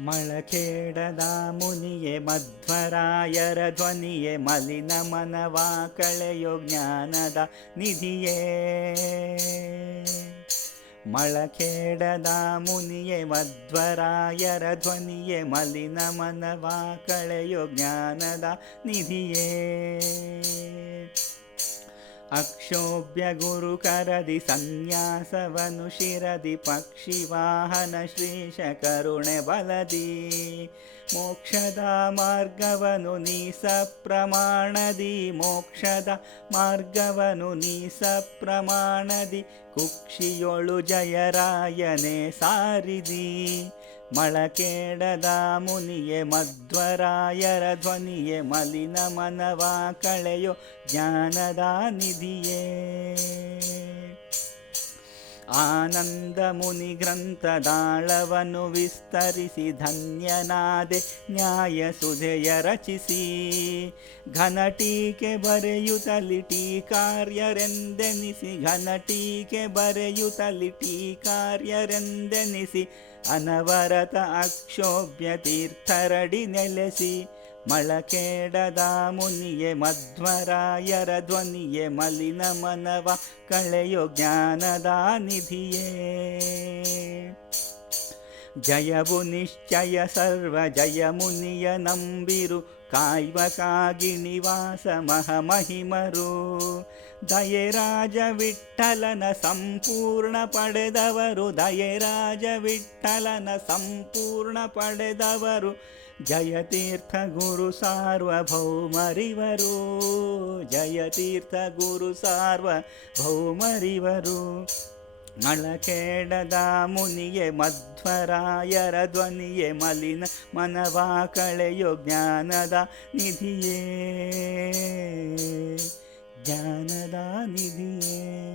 ಮಳಖೇಡದ ಮುನಿಯೇ, ಮಧ್ವರಾಯರ ಧ್ವನಿಯೇ, ಮಲಿನ ಮನವಾ ಕಳೆಯೋ ಜ್ಞಾನದ ನಿಧಿಯೇ. ಮಳಖೇಡದ ಮುನಿಯೇ, ಮಧ್ವರಾಯರ ಧ್ವನಿಯೇ, ಮಲಿನ ಮನವಾ ಕಳೆಯೋ ಜ್ಞಾನದ ನಿಧಿಯೇ. ಅಕ್ಷೋಭ್ಯ ಗುರು ಕರದಿ ಸನ್ಯಾಸವನು ಶಿರದಿ ಪಕ್ಷಿ ವಾಹನ ಶ್ರೀಶ ಕರುಣೆ ಬಲದಿ. ಮೋಕ್ಷದ ಮಾರ್ಗವನು ನೀಸ ಪ್ರಮಾಣದಿ. ಮೋಕ್ಷದ ಮಾರ್ಗವನು ಮಳಕೇಡದ ಮುನಿಯೇ ಮಧ್ವರಾಯರ ಧ್ವನಿಯೇ ಮಲಿನ ಮನವ ಕಳೆಯೋ ಜ್ಞಾನದ ನಿಧಿಯೇ. ಆನಂದ ಮುನಿ ಗ್ರಂಥದಾಳವನ್ನು ವಿಸ್ತರಿಸಿ ಧನ್ಯನಾದೆ ನ್ಯಾಯ ಸುಧೆಯ ರಚಿಸಿ. ಘನ ಘನಟೀಕೆ ಬರೆಯುತ್ತಲಿ ಟೀಕಾರ್ಯರೆಂದೆನಿಸಿ ಘನಟೀಕೆ ಬರೆಯುತ್ತಲಿ ಟೀಕಾರ್ಯರೆಂದೆನಿಸಿ ಅನವರತ ಅಕ್ಷೋಭ್ಯ ತೀರ್ಥರಡಿ ನೆಲೆಸಿ. ಮಳಕೇಡದ ಮುನಿಯೆ ಮಧ್ವರಾಯರ ಧ್ವನಿಯೆ ಮಲಿನ ಮನವ ಕಳೆಯೋ ಜ್ಞಾನದ ನಿಧಿಯೇ. ಜಯವು ನಿಶ್ಚಯ ಸರ್ವ ಜಯ ಮುನಿಯ ನಂಬಿರು. ಕಾಯ್ವಕಾಗಿ ನಿವಾಸ ಮಹಮಹಿಮರು. ದಯರಾಜ ವಿಠಲನ ಸಂಪೂರ್ಣ ಪಡೆದವರು. ದಯರಾಜ ವಿಠಲನ ಸಂಪೂರ್ಣ ಪಡೆದವರು. ಜಯತೀರ್ಥ ಗುರು ಸಾರ್ವಭೌಮರಿವರು. ಜಯತೀರ್ಥ ಗುರು ಸಾರ್ವಭೌಮರಿವರು. ನಳಕೇಡದ ಮುನಿಯೆ ಮಧ್ವರಾಯರ ಧ್ವನಿಯೇ ಮಲಿನ ಮನವಾ ಕಳೆಯೋ ಜ್ಞಾನದ ನಿಧಿಯೇ. ಜ್ಞಾನದ ನಿಧಿಯೇ.